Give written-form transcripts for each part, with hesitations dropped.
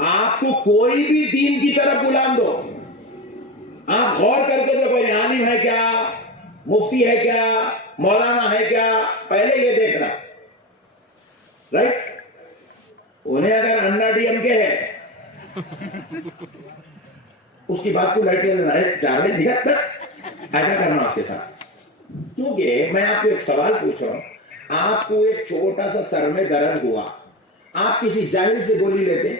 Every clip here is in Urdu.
آپ کو کوئی بھی دین کی طرف بلان دو، آپ غور کر کے جو کوئی عالم ہے کیا، مفتی ہے کیا، مولانا ہے کیا، پہلے یہ دیکھنا، رائٹ؟ انہیں اگر انا ڈی ایم کے ہے اس کی بات کو لائٹ لینا ہے، چار دن نکل تک ایسا کرنا اس کے ساتھ. کیونکہ میں آپ کو ایک سوال پوچھ رہا ہوں، آپ کو ایک چھوٹا سا سر میں درد ہوا، آپ کسی جاہل سے گولی لیتے؟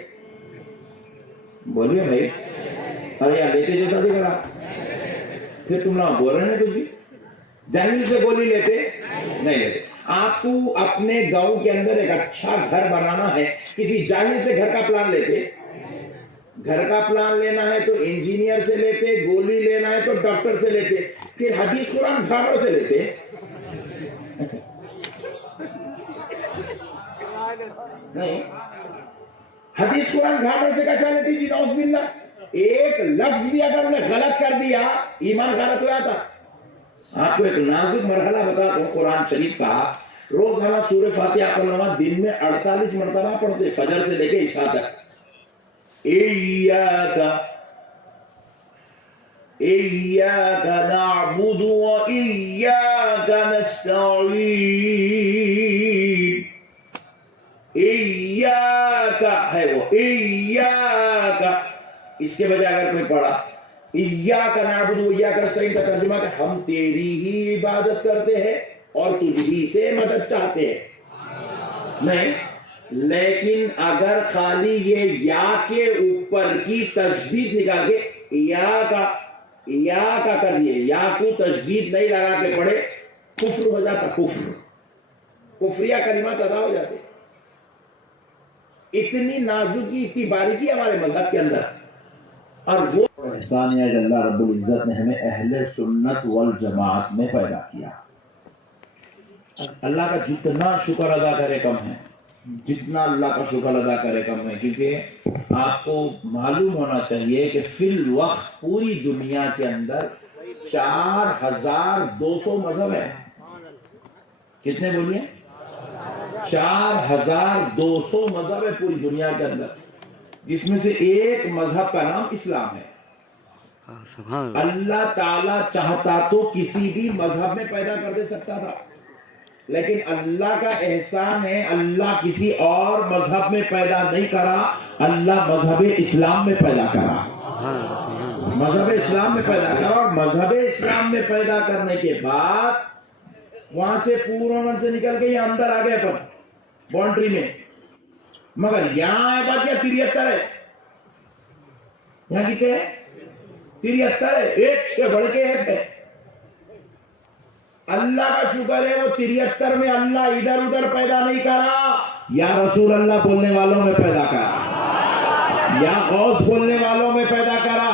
بولیے بھائی، ارے یار لیتے جیسا دیکھ رہا، پھر تم لوگ بول رہے ہیں کچھ بھی. جاہل سے گولی لیتے؟ نہیں لیتے. آپ کو اپنے گاؤں کے اندر ایک اچھا گھر بنانا ہے، کسی جاہل سے گھر کا پلان لیتے؟ گھر کا پلان لینا ہے تو انجینئر سے لیتے، گولی لینا ہے تو ڈاکٹر سے لیتے، پھر حدیث قرآن گھاڑوں سے لیتے. نہیں، حدیث قرآن گھاڑوں سے کیسا لیتی جی؟ نعوذ باللہ. ایک لفظ بھی اگر انہیں غلط کر دیا ایمان غلط ہو جاتا. آپ کو ایک نازک مرحلہ بتاتا ہوں قرآن شریف کا. روزانہ سورہ فاتحہ پڑھنا دن میں 48 مرتبہ پڑھتے، فجر سے لے کے عشاء تک. ایاک نعبد و ایاک نستعین. ایاک ہے وہ، ایاک. اس کے بجائے اگر کوئی پڑھا ایاک نعبد و ایاک نستعین کا ترجمہ کہ ہم تیری ہی عبادت کرتے ہیں اور تجھ ہی سے مدد چاہتے ہیں. نہیں، لیکن اگر خالی یہ یا کے اوپر کی تشدید نکال کے یا کا کر دیے، یا کو تشدید نہیں لگا کے پڑھے، کفر ہو جاتا. کفریہ کلمات ادا ہو جاتے. اتنی نازکی، اتنی باریکی ہمارے مذہب کے اندر. اور وہ احسان ہے اللہ رب العزت نے ہمیں اہل سنت والجماعت میں پیدا کیا. اللہ کا جتنا شکر ادا کرے کم ہے، جتنا اللہ کا شکر ادا کرے کم ہے. کیونکہ آپ کو معلوم ہونا چاہیے کہ فی الوقت پوری دنیا کے اندر 4200 مذہب ہیں. کتنے بولیے؟ 4200 مذہب ہے پوری دنیا کے اندر، جس میں سے ایک مذہب کا نام اسلام ہے. اللہ تعالیٰ چاہتا تو کسی بھی مذہب میں پیدا کر دے سکتا تھا، لیکن اللہ کا احسان ہے اللہ کسی اور مذہب میں پیدا نہیں کرا، اللہ مذہب اسلام میں پیدا کرا. مذہب اسلام میں پیدا کرا، اور مذہب اسلام میں پیدا کرنے کے بعد وہاں سے پورا سے نکل کے یہ اندر آ گئے پر باؤنڈری میں. مگر یہاں ہے بات کیا 73 ہے، یہاں کتنے ہیں؟ 73 ہے. ایک سے بڑھ کے ایک ہے. اللہ کا شکر ہے وہ 73 میں اللہ ادھر ادھر پیدا نہیں کرا، یا رسول اللہ بولنے والوں میں پیدا کرا، یا غوث بولنے والوں میں پیدا کرا،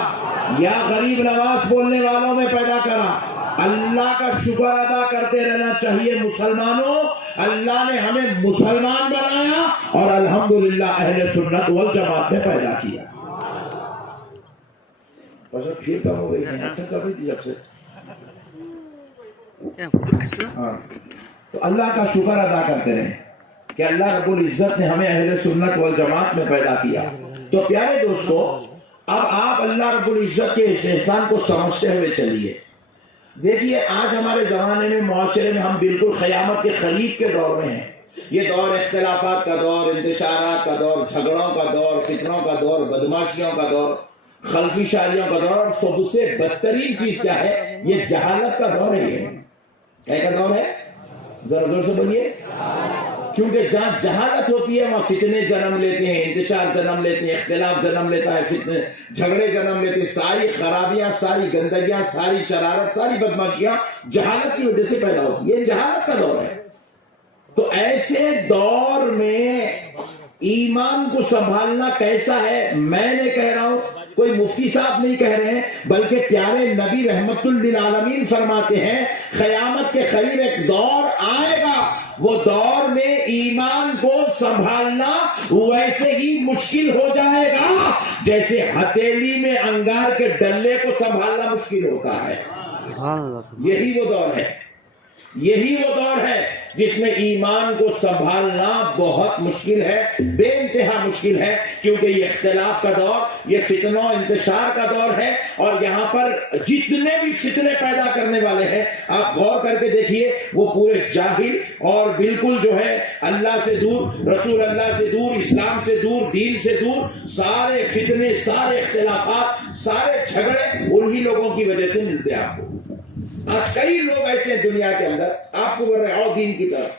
یا غریب نواز بولنے والوں میں پیدا کرا. اللہ کا شکر ادا کرتے رہنا چاہیے مسلمانوں. اللہ نے ہمیں مسلمان بنایا اور الحمدللہ اہل سنت والجماعت میں پیدا کیا. پھر کم ہو گئی، اچھا کر رہی تھی جب سے. تو اللہ کا شکر ادا کرتے رہیں کہ اللہ رب العزت نے ہمیں اہل سنت والجماعت میں پیدا کیا. تو پیارے دوستو، اب آپ اللہ رب العزت کے اس احسان کو سمجھتے ہوئے چلیے. دیکھیے آج ہمارے زمانے میں معاشرے میں ہم بالکل قیامت کے قریب کے دور میں ہیں. یہ دور اختلافات کا دور، انتشارات کا دور، جھگڑوں کا دور، فتنوں کا دور، بدماشیوں کا دور، خلفی شاریوں کا دور، اور سب سے بدترین چیز کیا ہے؟ یہ جہالت کا دور ہے. یہ کیا دور ہے؟ ذرا زور سے بولیے. کیونکہ جہاں جہالت ہوتی ہے وہاں فتنے جنم لیتے ہیں، انتشار جنم لیتے ہیں، اختلاف جنم لیتا ہے، فتنے جھگڑے جنم لیتے ہیں. ساری خرابیاں، ساری گندگیاں، ساری شرارت، ساری بدماشیاں جہالت کی وجہ سے پیدا ہوتی ہے. یہ جہالت کا دور ہے. تو ایسے دور میں ایمان کو سنبھالنا کیسا ہے؟ میں نے کہہ رہا ہوں، کوئی مفتی صاحب نہیں کہہ رہے ہیں، بلکہ پیارے نبی رحمت للعالمین فرماتے ہیں قیامت کے قریب ایک دور آئے گا، وہ دور میں ایمان کو سنبھالنا ویسے ہی مشکل ہو جائے گا جیسے ہتھیلی میں انگار کے ڈلے کو سنبھالنا مشکل ہوتا ہے. یہی وہ دور ہے. یہی وہ دور ہے جس میں ایمان کو سنبھالنا بہت مشکل ہے، بے انتہا مشکل ہے، کیونکہ یہ اختلاف کا دور، یہ فتنہ و انتشار کا دور ہے، اور یہاں پر جتنے بھی فتنے پیدا کرنے والے ہیں آپ غور کر کے دیکھیے، وہ پورے جاہل اور بالکل جو ہے اللہ سے دور، رسول اللہ سے دور، اسلام سے دور، دین سے دور، سارے فتنے، سارے اختلافات، سارے جھگڑے انہی لوگوں کی وجہ سے ملتے ہیں آپ کو۔ آج کئی لوگ ایسے ہیں دنیا کے اندر، آپ کو بول رہے ہیں آؤ دین کی طرف،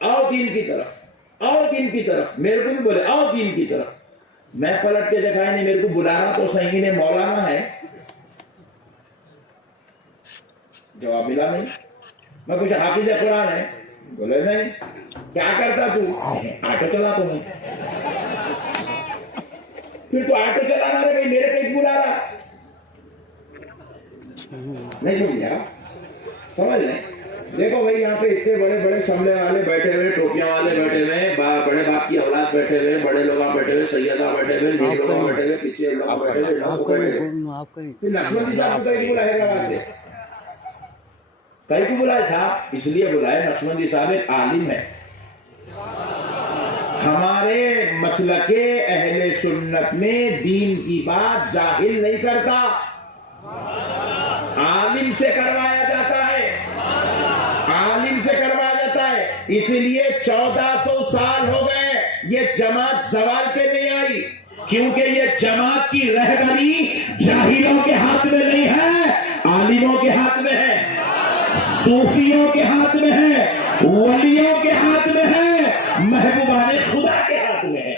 آؤ دین کی طرف، آؤ دین کی طرف، میرے کو نہیں بولے آؤ دین کی طرف۔ میں پلٹ کے دیکھا نہیں، میرے کو بلانا تو صحیح نے مولانا ہے، جواب ملا نہیں۔ میں کچھ حافظ قرآن ہے، بولے نہیں۔ کیا کرتا تو؟ آٹو چلاتا ہوں۔ پھر تو آٹو چلانا رہے بھائی، میرے پیٹ بلا رہا، نہیں سمجھا؟ سمجھ لیں۔ دیکھو بھائی یہاں پہ اتنے بڑے بڑے شملے والے بیٹھے ہوئے، ٹوپیاں والے بیٹھے ہوئے، بڑے باپ کی اولاد بیٹھے ہوئے، بڑے لوگ بیٹھے ہوئے، سیدہ بیٹھے ہوئے، نیک لوگ بیٹھے ہوئے، پیچھے لوگ بیٹھے ہوئے، پھر نقشبندی صاحب کو کہیں بلایا گا سے؟ کہیں کو بلایا صاحب؟ اس لیے بلائے، نقشبندی صاحب ایک عالم ہے، ہمارے مسلک اہل سنت میں دین کی بات جاہل نہیں کرتا، عالم سے کروایا جاتا ہے، عالم سے کروایا جاتا ہے۔ اس لیے 1400 سال ہو گئے یہ جماعت زوال پہ نہیں آئی، کیونکہ یہ جماعت کی رہبری جاہلوں کے ہاتھ میں نہیں ہے، عالموں کے ہاتھ میں ہے، صوفیوں کے ہاتھ میں ہے، ولیوں کے ہاتھ میں ہے، محبوبان خدا کے ہاتھ میں ہے۔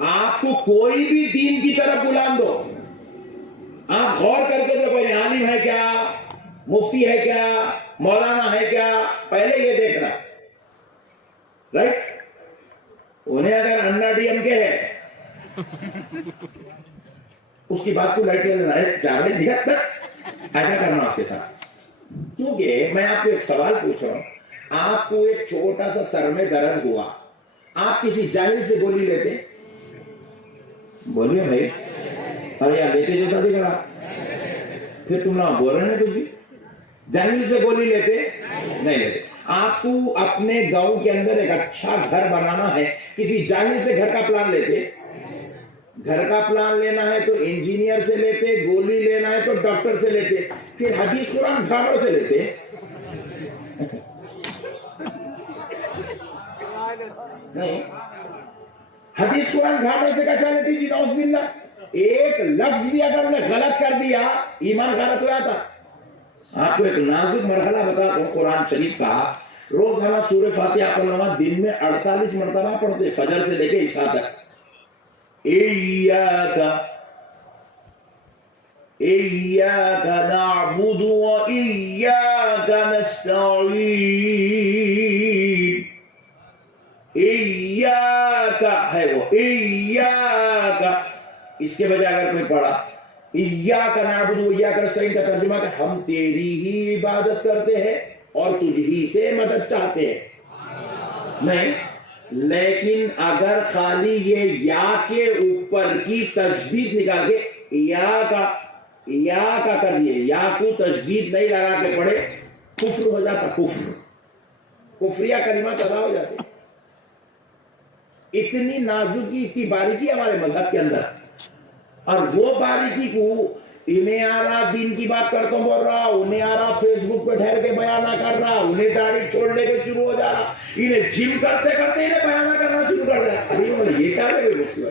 آپ کو کوئی بھی دین کی طرف بلا دو، آپ غور کر کے دیکھو عالم ہے کیا، مفتی ہے کیا، مولانا ہے کیا، پہلے یہ دیکھنا، رائٹ؟ انہیں اگر انا ڈی ایم کے ہے اس کی بات کو لائٹ لینا ہے، ایسا کرنا اس کے ساتھ۔ کیونکہ میں آپ کو ایک سوال پوچھ رہا ہوں، آپ کو ایک چھوٹا سا سر میں درد ہوا، آپ کسی جاہل سے گولی لیتے؟ بولیے بھائی، ارے یار لیتے جیسا دکھ رہا، پھر تم نہ بول رہے ہیں کچھ بھی، جاہل سے گولی لیتے؟ نہیں لیتے۔ آپ کو اپنے گاؤں کے اندر ایک اچھا گھر بنانا ہے، کسی جاہل سے گھر کا پلان لیتے؟ گھر کا پلان لینا ہے تو انجینئر سے لیتے، گولی لینا ہے تو ڈاکٹر سے لیتے، پھر حدیث قرآن گھاڑوں سے لیتے؟ نہیں، حدیث قرآن گھاڑوں سے کیسا لیتی جی؟ نعوذ باللہ، ایک لفظ بھی اگر انہیں غلط کر دیا ایمان غلط ہو جاتا۔ آپ کو ایک نازک مرحلہ بتاتا ہوں قرآن شریف کا، روزانہ سورہ فاتحہ پڑھنا، دن میں 48 مرتبہ پڑھتے، فجر سے لے کے عشاء تک۔ ایاک نعبد و ایاک نستعین، ایاک ہے وہ، ایاک، اس کے بجائے اگر کوئی پڑھا ایاک نعبد و ایاک نستعین کا ترجمہ کہ ہم تیری ہی عبادت کرتے ہیں اور تجھ ہی سے مدد چاہتے ہیں، نہیں۔ لیکن اگر خالی یہ یا کے اوپر کی تشدید نکال کے یا کا کر دیے، یا کو تشدید نہیں لگا کے پڑھے، کفر ہو جاتا، کفریہ کلمات ادا ہو جاتے۔ اتنی نازکی، اتنی باریکی ہمارے مذہب کے اندر، اور وہ باریکی کو انہیں آ رہا دین کی بات کرتا ہوں بول رہا، انہیں آ رہا فیس بک پہ ٹھہر کے بیانہ کر رہا، انہیں داڑھی چھوڑنے کے شروع ہو جا رہا، انہیں جم کرتے کرتے انہیں بیانہ کرنا شروع کر دیا۔ ارے بولے یہ کیا ہے مسئلہ؟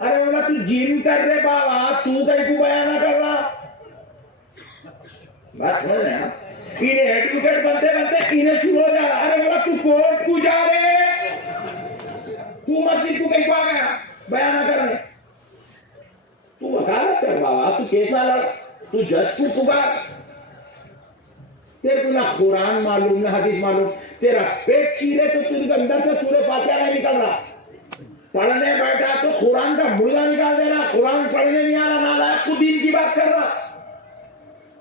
ارے بولا تو جم کر رہے بابا، تو کہیں کو بیانہ کر رہا؟ بات سمجھ رہے ہیں؟ انہیں ایڈوکیٹ بنتے بنتے انہیں شروع ہو جا رہا۔ ارے بولا تو کورٹ کو جا رہے، تو مسجد کو کہیں کو آ گیا بیانہ کرنے، تو وکالت کر بابا، تو کیسا لڑ، تو جج کو پکار، تیرے کو نہ قرآن معلوم نہ حدیث معلوم، تیرا پیٹ چیلے تو تیرے اندر سے سورہ فاتحہ نہیں نکل رہا، پڑھنے بیٹھا تو قرآن کا ملا نکال دے رہا، قرآن پڑھنے نہیں آ رہا، نالائق کو دین کی بات کر رہا،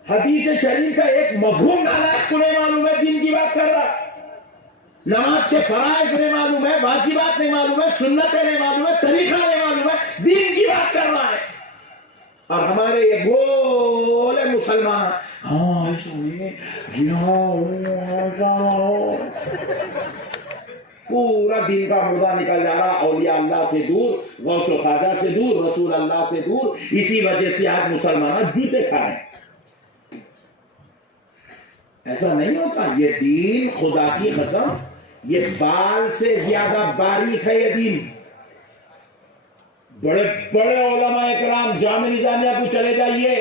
حدیث شریف کا ایک مفہوم نالائق کو نہیں معلوم ہے، دین کی بات کر رہا، نماز کے فرائض نہیں معلوم ہے، واجبات نہیں معلوم ہے، سنتیں نہیں معلوم ہے، طریقہ نہیں معلوم ہے، دین کی بات کر رہا ہے. اور ہمارے یہ بولے مسلمان ہاں ایسا نہیں، جی ہاں پورا دین کا مردہ نکل جا رہا، اولیاء اللہ سے دور، غوث و خواجہ سے دور، رسول اللہ سے دور. اسی وجہ سے آج مسلمان جوتے کھائیں. ایسا نہیں ہوتا. یہ دین خدا کی قسم یہ بال سے زیادہ باریک ہے. یہ دین بڑے بڑے علماء کرام جامع نظامیہ کو چلے جائیے،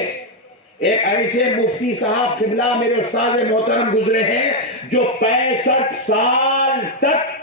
ایک ایسے مفتی صاحب قبلہ میرے استاد محترم گزرے ہیں جو 65 سال تک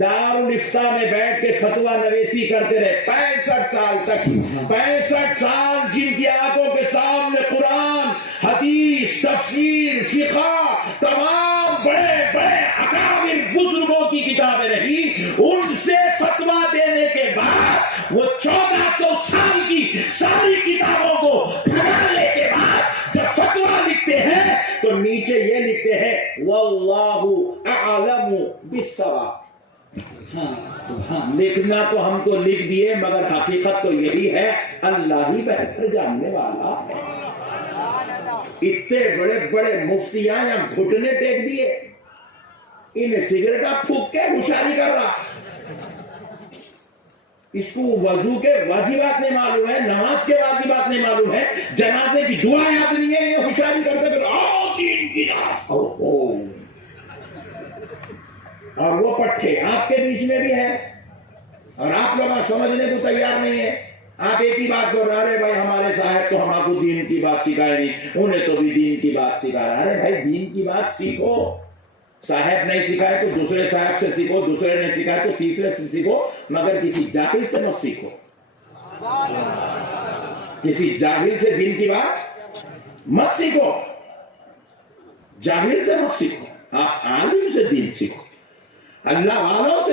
دارالافتاء میں بیٹھ کے فتویٰ نویسی کرتے رہے. 65 سال تک، 65 سال جن کی آنکھوں کے سامنے قرآن، حدیث، تفسیر، فقہ، تمام بڑے بڑے اکابر بزرگوں کی کتابیں رہی، ان سے فتویٰ دینے کے بعد وہ 1400 سال کی ساری کتابوں کو پھگانے کے بعد جب فتویٰ لکھتے ہیں تو نیچے یہ لکھتے ہیں واللہ اعلم بالصواب. لکھنا تو ہم تو لکھ دیے مگر حقیقت تو یہی ہے اللہ ہی بہتر جاننے والا ہے. اتنے بڑے بڑے مفتیاں یا گھٹنے ٹیک دیے، انہیں سگریٹا پھونک کے ہوشیاری کر رہا. اس کو وضو کے واجبات نہیں معلوم ہے، نماز کے واجبات نہیں معلوم ہے، جنازے کی دعا یاد نہیں ہے، یہ ہوشیاری کرتے پھر آؤ دین کی طرف. اور وہ پٹھے آپ کے بیچ میں بھی ہے اور آپ لوگ سمجھنے کو تیار نہیں ہے. آپ ایک ہی بات بول رہے بھائی ہمارے صاحب تو ہم کو دین کی بات سکھائے نہیں، انہیں تو بھی دین کی بات سکھایا. ارے بھائی دین کی بات سیکھو. صاحب نہیں سکھائے تو دوسرے صاحب سے سیکھو، دوسرے نے سکھائے تو تیسرے سے سیکھو، مگر کسی جاہل سے مت سیکھو. کسی جاہل سے دین کی بات مت سیکھو، جاہل سے مت سیکھو. آپ عالم سے دین سیکھو، اللہ والوں سے